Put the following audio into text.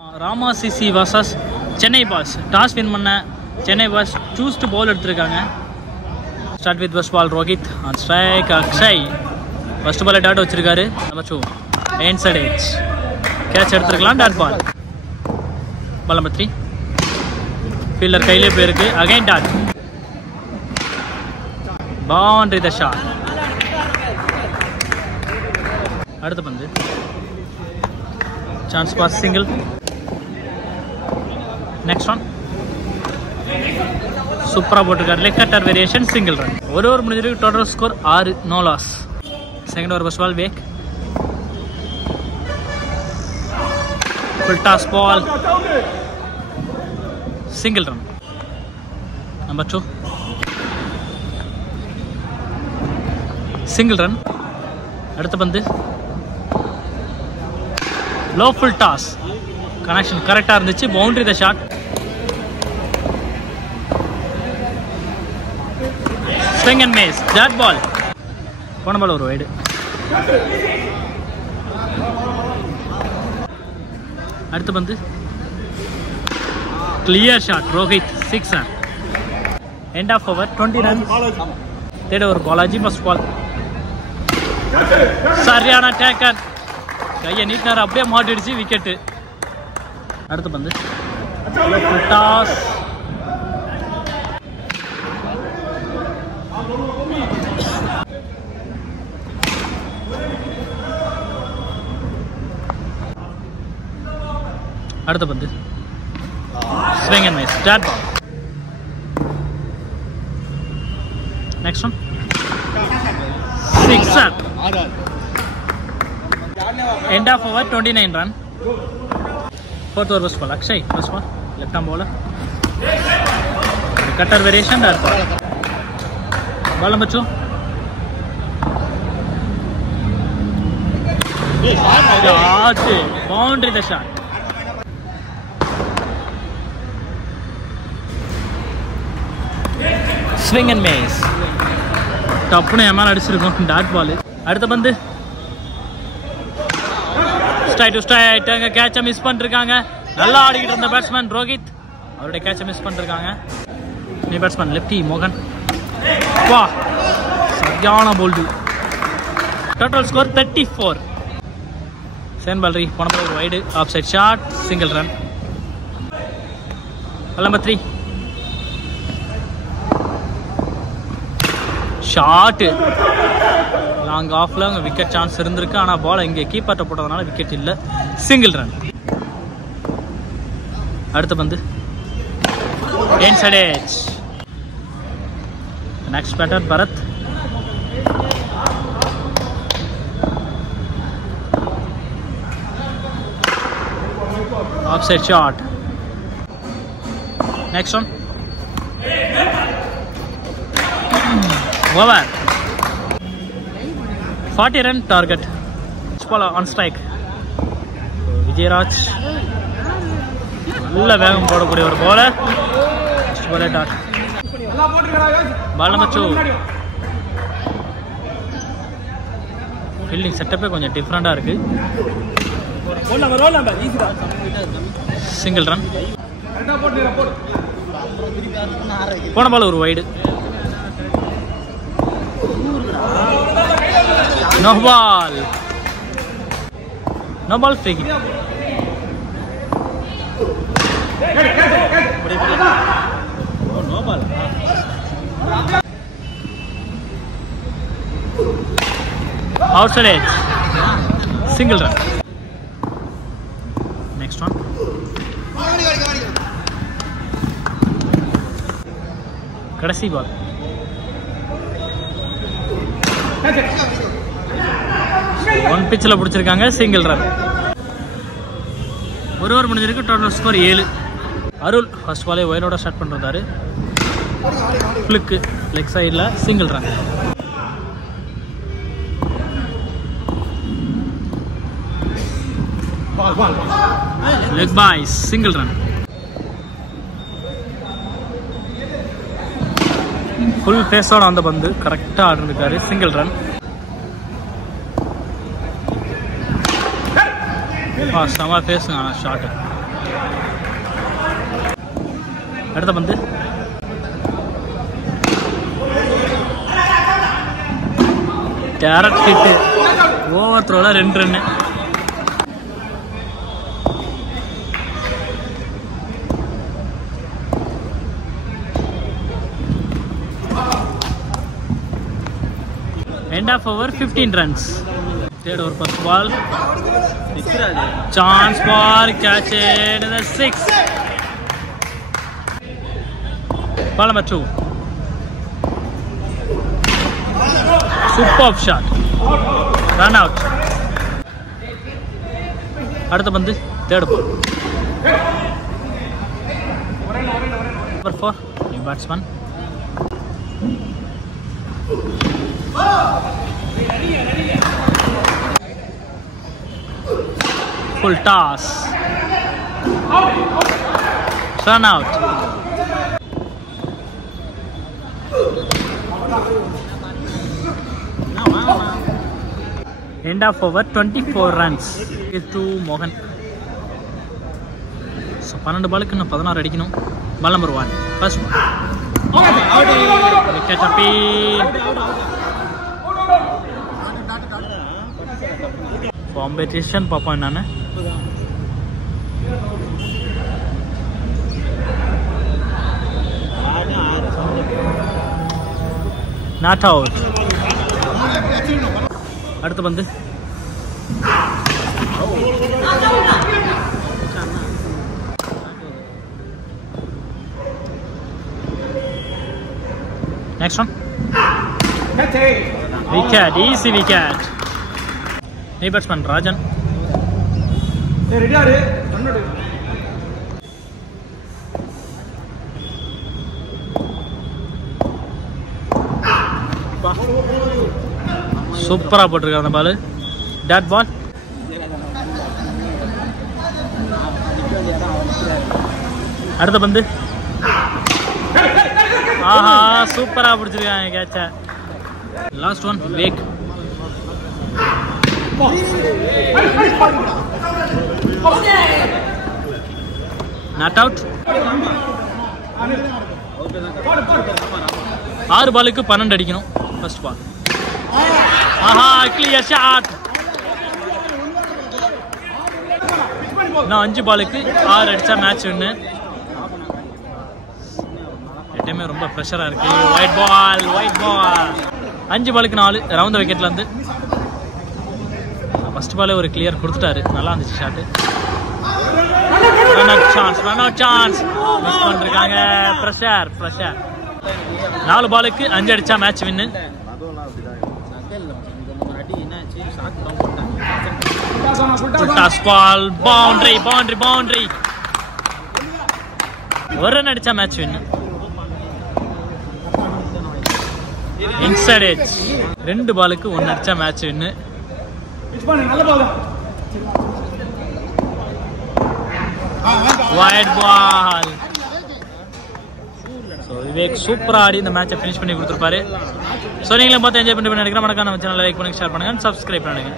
Rama CC versus Chennai boss. Toss win பண்ண Chennai boss choose to bowl எடுத்திருக்காங்க. Start with first ball Rohit on strike. Akshay first ball dot வச்சிருக்காரு. Number 2 inside edge catch எடுத்துருக்கலாம். Dot ball. Ball number 3 fielder கையிலே போயிருக்கு. Again dot. Boundary the shot. அடுத்த பந்து chance pass single. Next one சூப்பராக போட்டிருக்காரு. Leg cutter variation single run. ஒரு over முடிஞ்சிருக்கு. Total score 6, no loss. Second over first ball வேக். Full toss ball single run. Number 2 single run. அடுத்த பந்து low full toss. Connection கரெக்டாக இருந்துச்சு. Boundary the shot. Swing and miss. Dot ball. போன ball ஒரு wide. அடுத்த பந்து clear shot. Rohit 6 run. End of over 20 run. Third over Balaji first ball. சரியான டேக்கர். கையை நீட்டினார். அப்படியே மாட்டிடுச்சு. விக்கெட்டு. அடுத்த பந்து டாஸ். அடுத்த பந்து swing and miss. Dot ball. Next one sixer. End of over 29 run. Fourth over first ball. Akshay first ball. Left arm bowler. Cutter variation. Dot ball. Ball number 2. Shot. Boundary the shot. Swing and miss. டப்புன்னு எம்மால் அடிச்சிருக்கோம். Dot ball. அடுத்த பந்து straight to straight. அங்கே கேட்சை miss பண்ணிருக்காங்க. நல்லா ஆடிக்கிட்டு இருந்த batsman Rohit அவருடைய கேட்சை மிஸ் பண்ணிருக்காங்க. நீ பேட்ஸ்மேன் லெப்டி மோகன். வா சரியான bowled. Total score 34. Second ball போன பால் ஒரு wide. Off side shot single run. Number 3 shot long ஆஃப்ல அவங்க விக்கெட் சான்ஸ் இருந்திருக்கு. ஆனால் பால் இங்கே கீப்பர்ட்ட போட்டதுனால விக்கெட் இல்லை. Single run. அடுத்த பந்து inside edge. Next batter Bharath. Off side shot. Next one over. 40 run target. Ball on strike. Vijayaraj நல்ல வேகம் போடக்கூடிய ஒரு bowler. Ball dot. Ball number 2. Fielding செட்டப்பே கொஞ்சம் டிஃப்ரெண்டாக இருக்கு. Single run. போன பால் ஒரு wide. No ball. No ball free kick. Oh, no ball. Outside edge. Single run. Next one. கடைசி பால். ஒன் பிச்சில் பிடிச்சிருக்காங்க. Single run. ஒரு ஓவர் முடிஞ்சிருக்கு. Total score 7. அருள் ஃபர்ஸ்ட் பாலே ஒயரோட ஸ்டார்ட் பண்ணுறாரு. ஃபிளிக்கு லெக் சைடில் single run. Leg byes single run. Full ஃபேஸோட அந்த பந்து கரெக்டாக ஆடிருக்காரு. Single run. செம ஃபேஸுங்க ஆனால் ஷாட்டு. அடுத்த பந்து டேரக்ட் ஹிட். ஓவர் த்ரோல 2 run. End of over 15 runs. Third over first ball. Chance for catch it in the 6. Ball number 2. Superb shot. Run out. அடுத்த பந்து third ball. Number 4. New batsman. Full toss. Run out. End of over 24 runs. To Mohan. So 12 பாலுக்கு இன்னும் 16 அடிக்கணும். Ball number 1. First one. Wicket appeal. Competition பாப்போம் என்னன்னு. Not out. அடுத்த பந்து next one. Wicket, easy wicket. New batsman Rajan. சூப்பரா போட்டிருக்காரு அந்த பால். Dot ball. அடுத்த பந்து ஆஹா சூப்பரா பிடிச்சிருக்காங்க கேட்ச. லாஸ்ட் ஒன் வேக். Not out. 6 பாலுக்கு 12 அடிக்கணும். First ball. ஆஹா கிளியர் ஷாட். இன்னும் 5 பாலுக்கு 6 அடிச்சா மேட்ச் வின்னு. எப்பயுமே ரொம்ப ப்ரெஷரா இருக்கு. White ball, white ball. 5 பாலுக்கு 4 ரவுண்ட் விக்கெட்ல இருந்து. ஃபர்ஸ்ட் பாலே ஒரு கிளியர் கொடுத்துட்டாரு. நல்லா இருந்துச்சு shot. Run out chance miss பண்ணிருக்காங்க. ப்ரெஷர் 4 பாலுக்கு 5 அடிச்சா மேட்ச் வின்னு. Ball boundary. ஒரு ரன் அடிச்சா மேட்ச் வின்னு. Inside edge. 2 பாலுக்கு 1 அடிச்சா match win. Wide ball. Vivek சூப்பரா ஆடி இந்த மேட்சை ஃபினிஷ் பண்ணி கொடுத்துருப்பாரு. ஸோ நீங்களும் பார்த்து என்ஜாய் பண்ணி நினைக்கிறேன். மறக்காம நம்ம சேனலை லைக் பண்ணுங்க, ஷேர் பண்ணுங்க, சப்ஸ்கிரைப் பண்ணுங்க.